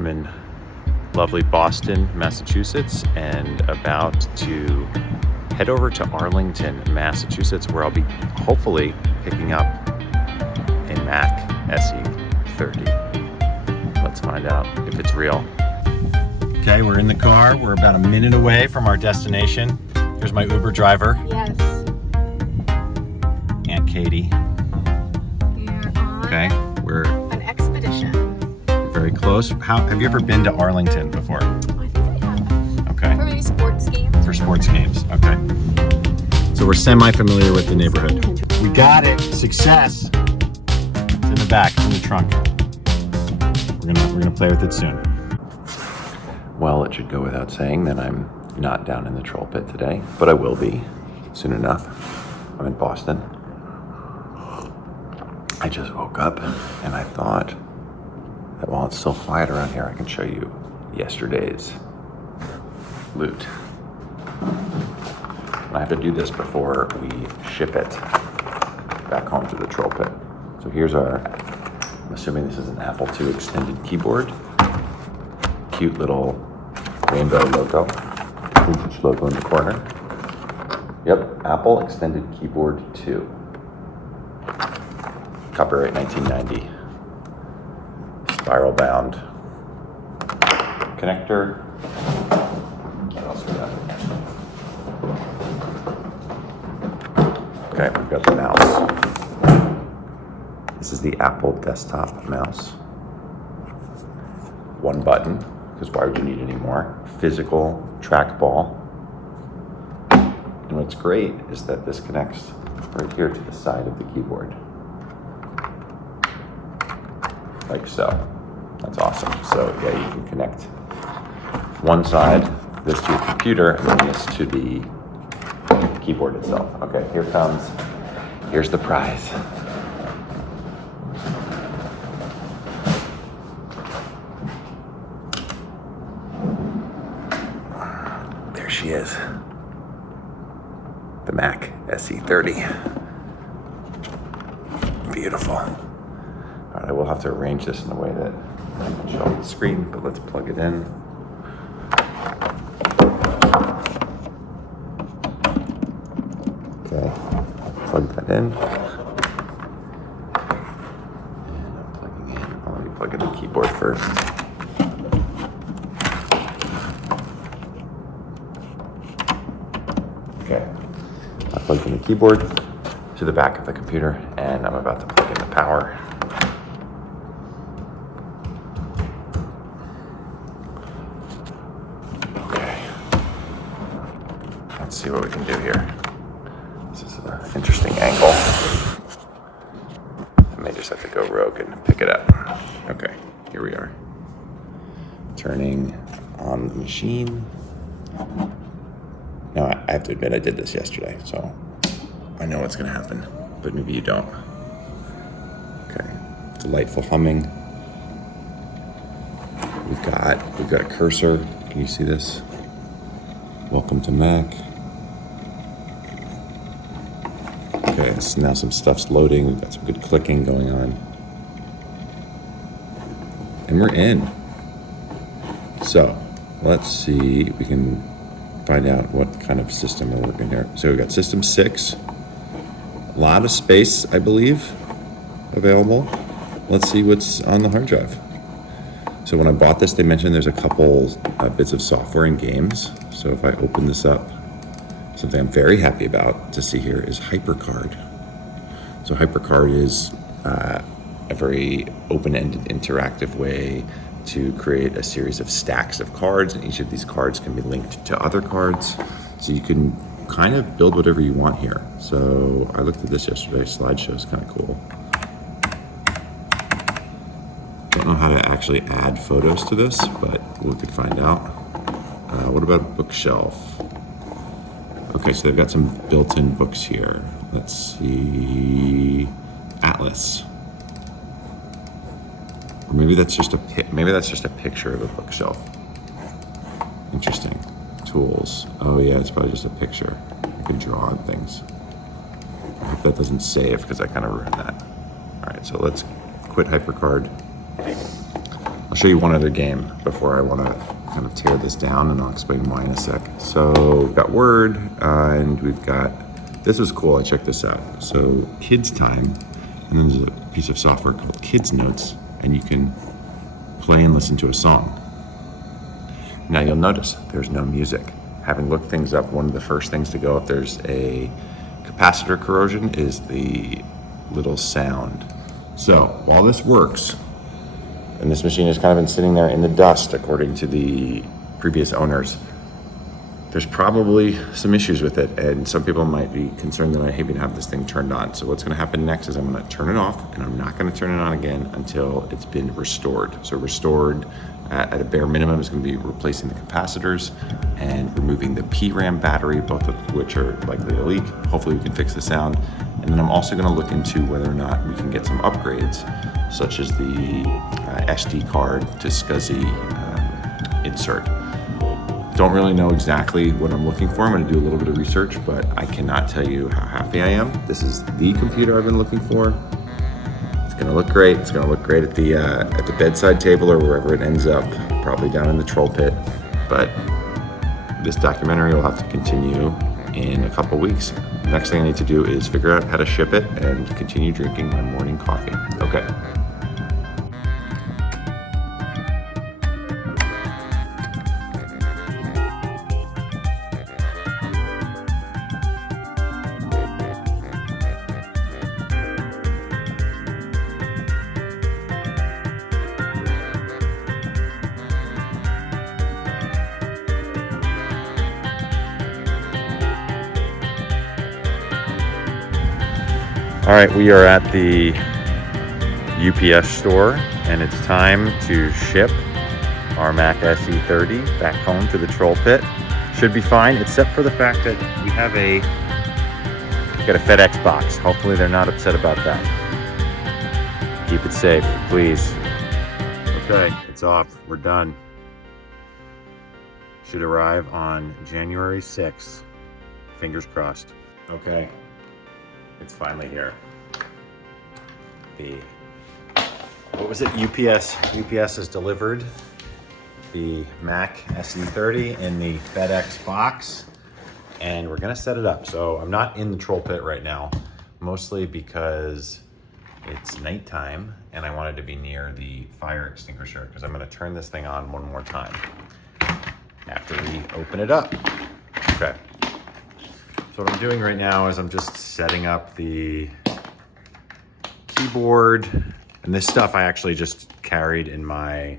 I'm in lovely Boston, Massachusetts, and about to head over to Arlington, Massachusetts, where I'll be hopefully picking up a Mac SE 30. Let's find out if it's real. Okay, we're in the car. We're about a minute away from our destination. Here's my Uber driver. Yes. Aunt Katie. We're on We're an expedition. very close. Have you ever been to Arlington before? I think I have. Okay. For maybe sports games. For sports games, okay. So we're semi-familiar with the neighborhood. We got it, success. It's in the back, it's in the trunk. We're gonna play with it soon. Well, it should go without saying that I'm not down in the troll pit today, but I will be soon enough. I'm in Boston. I just woke up and I thought that while it's still quiet around here, I can show you yesterday's loot. And I have to do this before we ship it back home to the troll pit. So here's our, I'm assuming this is an Apple II extended keyboard. Cute little rainbow logo, vintage logo in the corner. Yep, Apple extended keyboard 2. Copyright 1990. Spiral bound connector. What else we got? Okay, we've got the mouse. This is the Apple desktop mouse. One button, because why would you need any more? Physical trackball. And what's great is that this connects right here to the side of the keyboard. Like so. That's awesome. So yeah, you can connect one side, this to your computer, and then this to the keyboard itself. Okay, here's the prize. There she is. The Mac SE 30. Beautiful. All right, I will have to arrange this in a way that I can show on the screen, but let's plug it in. Okay, plug that in. And I'm plugging in. Oh, let me plug in the keyboard first. Okay, I plugged in the keyboard to the back of the computer, and I'm about to plug in the power. Okay, let's see what we can do here. This is an interesting angle. I may just have to go rogue and pick it up. Okay, here we are. Turning on the machine. Now, I have to admit I did this yesterday, so I know what's gonna happen, but maybe you don't. Okay, delightful humming. We've got a cursor. Can you see this? Welcome to Mac. Okay, so now some stuff's loading. We've got some good clicking going on. And we're in. So, let's see if we can find out what kind of system we're working here. So we've got system 6. A lot of space, I believe, available. Let's see what's on the hard drive. So when I bought this, they mentioned there's a couple bits of software and games. So if I open this up, something I'm very happy about to see here is HyperCard. So HyperCard is a very open-ended, interactive way to create a series of stacks of cards, and each of these cards can be linked to other cards. So you can kind of build whatever you want here. So I looked at this yesterday. Slideshow is kind of cool. Don't know how to actually add photos to this, but we could find out. What about a bookshelf? Okay, so they've got some built-in books here. Let's see, Atlas. Or maybe that's just a picture of a bookshelf. Interesting. Tools. Oh yeah, it's probably just a picture. I could draw on things. I hope that doesn't save because I kind of ruined that. All right, so let's quit HyperCard. I'll show you one other game before I want to kind of tear this down, and I'll explain why in a sec. So we've got Word, and we've got, this was cool, I checked this out. So Kids Time, and then there's a piece of software called Kids Notes, and you can play and listen to a song. Now you'll notice there's no music. Having looked things up, one of the first things to go if there's a capacitor corrosion is the little sound. So while this works, and this machine has kind of been sitting there in the dust according to the previous owners, there's probably some issues with it, and some people might be concerned that I even have this thing turned on. So what's gonna happen next is I'm gonna turn it off, and I'm not gonna turn it on again until it's been restored. So restored at a bare minimum is gonna be replacing the capacitors and removing the PRAM battery, both of which are likely to leak. Hopefully we can fix the sound. And then I'm also gonna look into whether or not we can get some upgrades, such as the SD card to SCSI insert. Don't really know exactly what I'm looking for. I'm gonna do a little bit of research, but I cannot tell you how happy I am. This is the computer I've been looking for. It's gonna look great. It's gonna look great at the bedside table or wherever it ends up, probably down in the troll pit. But this documentary will have to continue in a couple weeks. Next thing I need to do is figure out how to ship it and continue drinking my morning coffee. Okay. All right, we are at the UPS store, and it's time to ship our Mac SE30 back home to the troll pit. Should be fine, except for the fact that we have got a FedEx box. Hopefully they're not upset about that. Keep it safe, please. Okay, it's off. We're done. Should arrive on January 6th. Fingers crossed. Okay. It's finally here. What was it? UPS has delivered the Mac SE30 in the FedEx box, and we're gonna set it up. So I'm not in the troll pit right now, mostly because it's nighttime and I wanted to be near the fire extinguisher, because I'm gonna turn this thing on one more time after we open it up. Okay. So what I'm doing right now is I'm just setting up the keyboard, and this stuff I actually just carried in my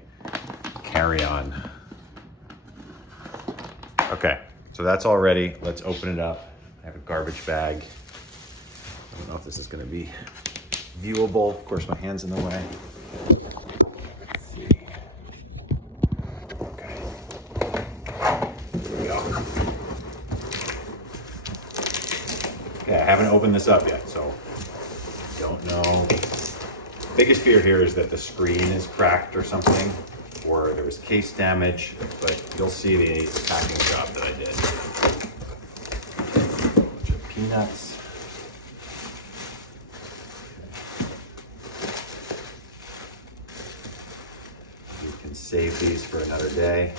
carry-on. Okay, so that's all ready. Let's open it up. I have a garbage bag. I don't know if this is gonna be viewable. Of course, my hand's in the way. Let's see. Okay. Here we go. Yeah, I haven't opened this up yet, so don't know. Biggest fear here is that the screen is cracked or something, or there was case damage, but you'll see the packing job that I did. A bunch of peanuts. You can save these for another day.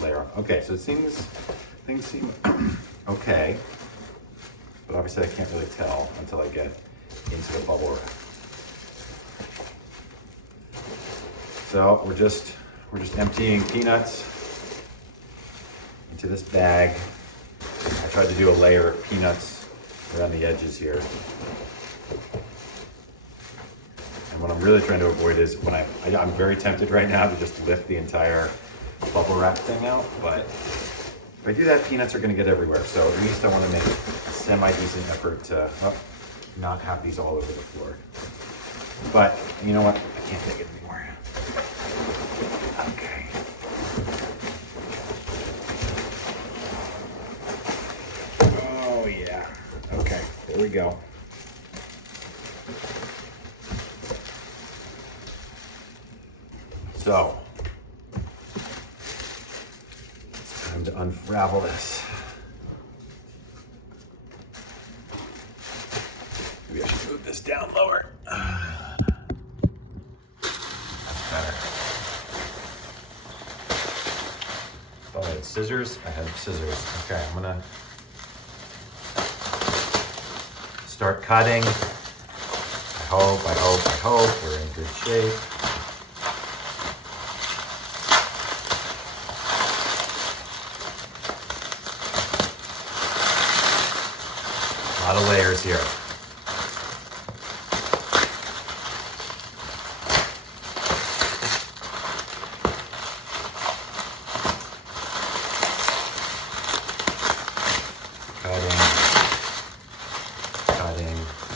Layer off. Okay, so things seem okay, but obviously I can't really tell until I get into the bubble wrap. So we're just emptying peanuts into this bag. I tried to do a layer of peanuts around the edges here. And what I'm really trying to avoid is when I'm very tempted right now to just lift the entire bubble wrap thing out, but if I do that, peanuts are going to get everywhere. So at least I want to make a semi-decent effort to not have these all over the floor. But you know what? I can't take it anymore. Okay. Oh yeah. Okay, there we go. So time to unravel this. Maybe I should move this down lower. That's better. Oh, I had scissors? I had scissors. Okay, I'm gonna start cutting. I hope we're in good shape. A lot of layers here.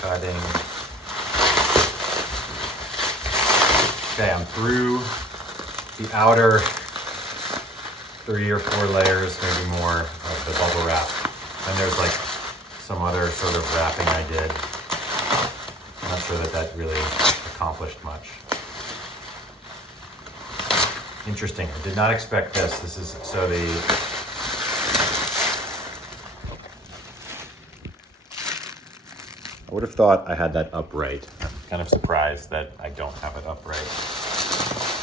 Cutting. Okay, I'm through the outer 3 or 4 layers, maybe more, of the bubble wrap. And there's like some other sort of wrapping I did. I'm not sure that really accomplished much. Interesting, I did not expect this. This is, so I would have thought I had that upright. I'm kind of surprised that I don't have it upright.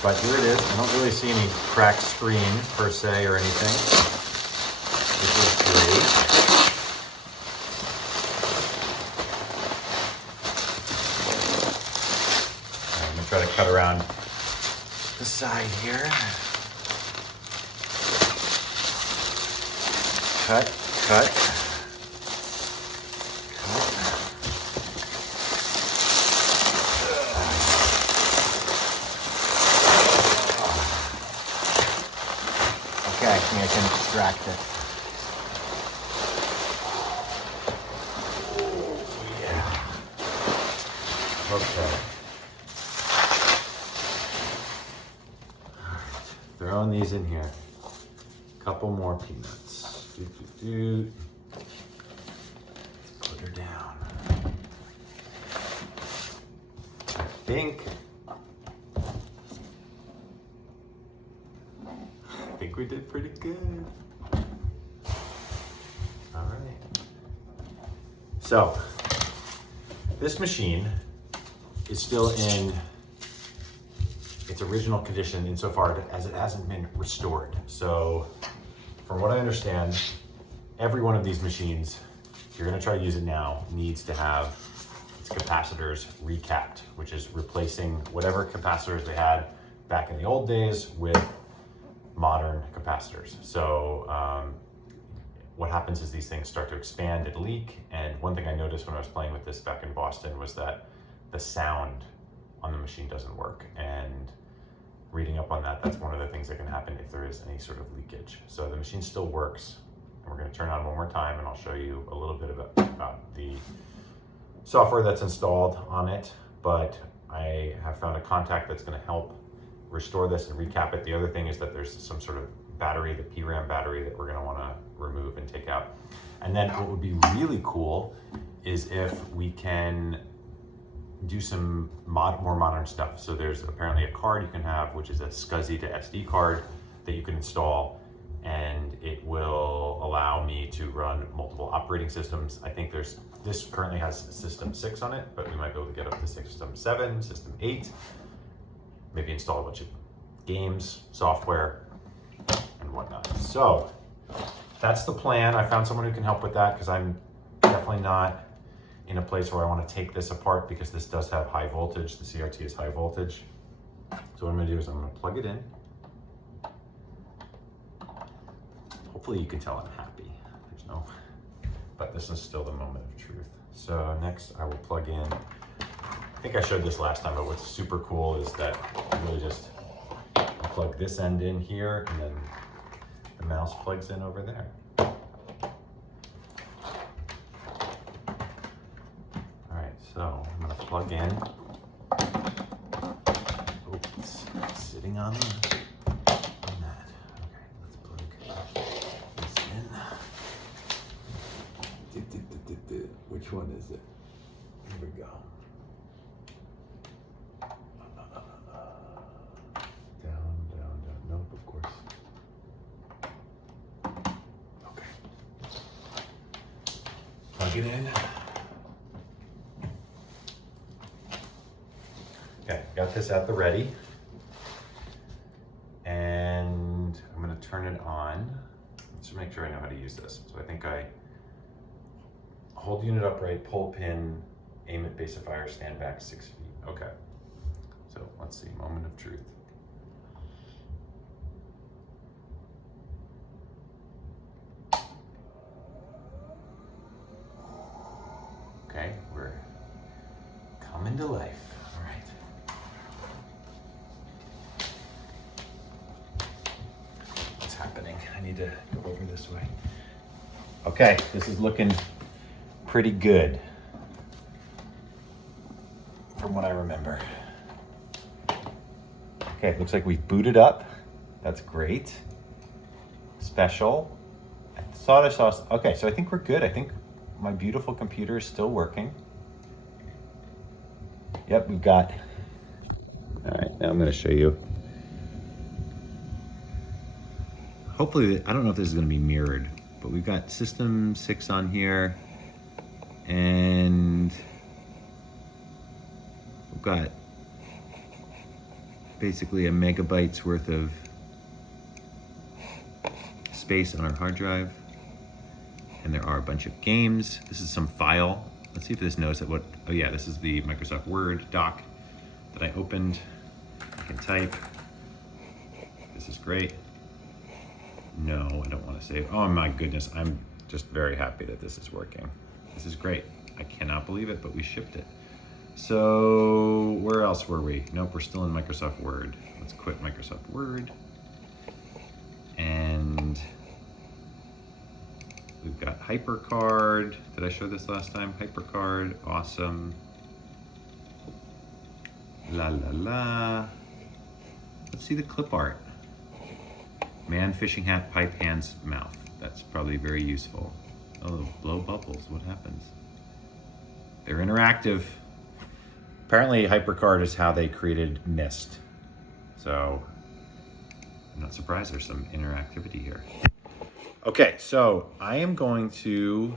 But here it is. I don't really see any cracked screen per se or anything, which is great. I'm gonna try to cut around the side here. Cut. Okay, I think I can extract it. Yeah. Okay. Throwing these in here. Couple more peanuts. Let's put her down. I think we did pretty good. All right. So, this machine is still in its original condition insofar as it hasn't been restored. So, from what I understand, every one of these machines, if you're gonna try to use it now, needs to have its capacitors recapped, which is replacing whatever capacitors they had back in the old days with modern capacitors. So what happens is these things start to expand and leak. And one thing I noticed when I was playing with this back in Boston was that the sound on the machine doesn't work. And reading up on that, that's one of the things that can happen if there is any sort of leakage. So the machine still works. And we're gonna turn on one more time and I'll show you a little bit about the software that's installed on it. But I have found a contact that's gonna help restore this and recap it. The other thing is that there's some sort of battery, the PRAM battery, that we're gonna wanna remove and take out. And then what would be really cool is if we can do some more modern stuff. So there's apparently a card you can have, which is a SCSI to SD card that you can install, and it will allow me to run multiple operating systems. I think this currently has System 6 on it, but we might be able to get up to System 7, System 8, maybe install a bunch of games, software, and whatnot. So that's the plan. I found someone who can help with that because I'm definitely not in a place where I want to take this apart because this does have high voltage. The CRT is high voltage. So what I'm going to do is I'm going to plug it in. Hopefully you can tell I'm happy. There's no, but this is still the moment of truth. So next I will plug in, I think I showed this last time, but what's super cool is that you really just plug this end in here and then the mouse plugs in over there. All right, so I'm gonna plug in. Oops, it's sitting on that. Okay, let's plug this in. Which one is it? Here we go. Down. Nope, of course. Okay. Plug it in. got this at the ready. And I'm gonna turn it on. Let's make sure I know how to use this. So I think I hold unit upright, pull pin, aim at base of fire, stand back 6 feet. Okay. So let's see, moment of truth. Okay, we're coming to life. All right. What's happening? I need to go over this way. Okay, this is looking pretty good from what I remember. Okay, looks like we've booted up. That's great. Special. I thought I saw, okay, so I think we're good. I think my beautiful computer is still working. Yep, we've got, all right, now I'm gonna show you. Hopefully, I don't know if this is gonna be mirrored, but we've got System 6 on here, and we've got basically a megabyte's worth of space on our hard drive. And there are a bunch of games. This is some file. Let's see if this knows that what, oh yeah, this is the Microsoft Word doc that I opened. I can type. This is great. No, I don't want to save. Oh my goodness, I'm just very happy that this is working. This is great. I cannot believe it, but we shipped it. So where else were we? Nope, we're still in Microsoft Word. Let's quit Microsoft Word. And we've got HyperCard. Did I show this last time? HyperCard, awesome. La la la. Let's see the clip art. Man, fishing hat, pipe, hands, mouth. That's probably very useful. Oh, blow bubbles, what happens? They're interactive. Apparently HyperCard is how they created Myst. So I'm not surprised there's some interactivity here. Okay, so I am going to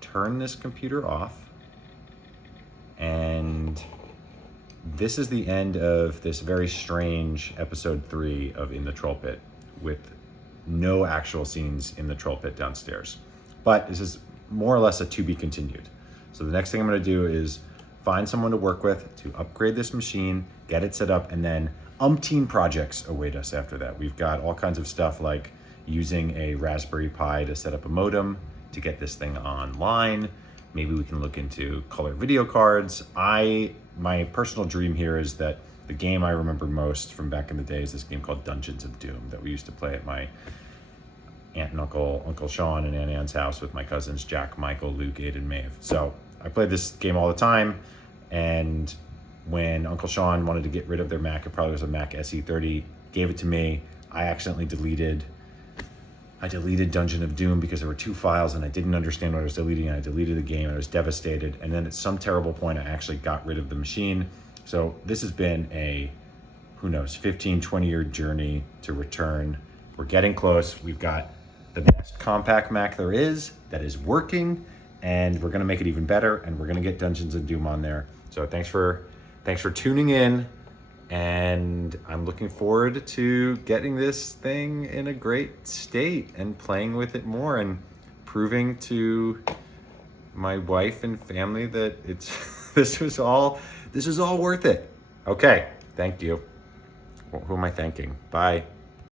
turn this computer off, and this is the end of this very strange episode 3 of In the Troll Pit with no actual scenes in the troll pit downstairs. But this is more or less a to be continued. So the next thing I'm gonna do is find someone to work with to upgrade this machine, get it set up, and then umpteen projects await us after that. We've got all kinds of stuff like using a Raspberry Pi to set up a modem to get this thing online. Maybe we can look into color video cards. My personal dream here is that the game I remember most from back in the day is this game called Dungeons of Doom that we used to play at my aunt and Uncle Sean and Aunt Anne's house with my cousins Jack, Michael, Luke, Aiden, Maeve. So I played this game all the time, and when Uncle Sean wanted to get rid of their Mac, it probably was a Mac SE30, gave it to me. I accidentally deleted Dungeon of Doom because there were 2 files and I didn't understand what I was deleting, and I deleted the game and I was devastated. And then at some terrible point, I actually got rid of the machine. So this has been a, who knows, 15, 20-year journey to return. We're getting close. We've got the best compact Mac there is that is working, and we're gonna make it even better, and we're gonna get Dungeons of Doom on there. So thanks for tuning in, and I'm looking forward to getting this thing in a great state and playing with it more and proving to my wife and family that this was all worth it. Okay, thank you. Who am I thanking? Bye.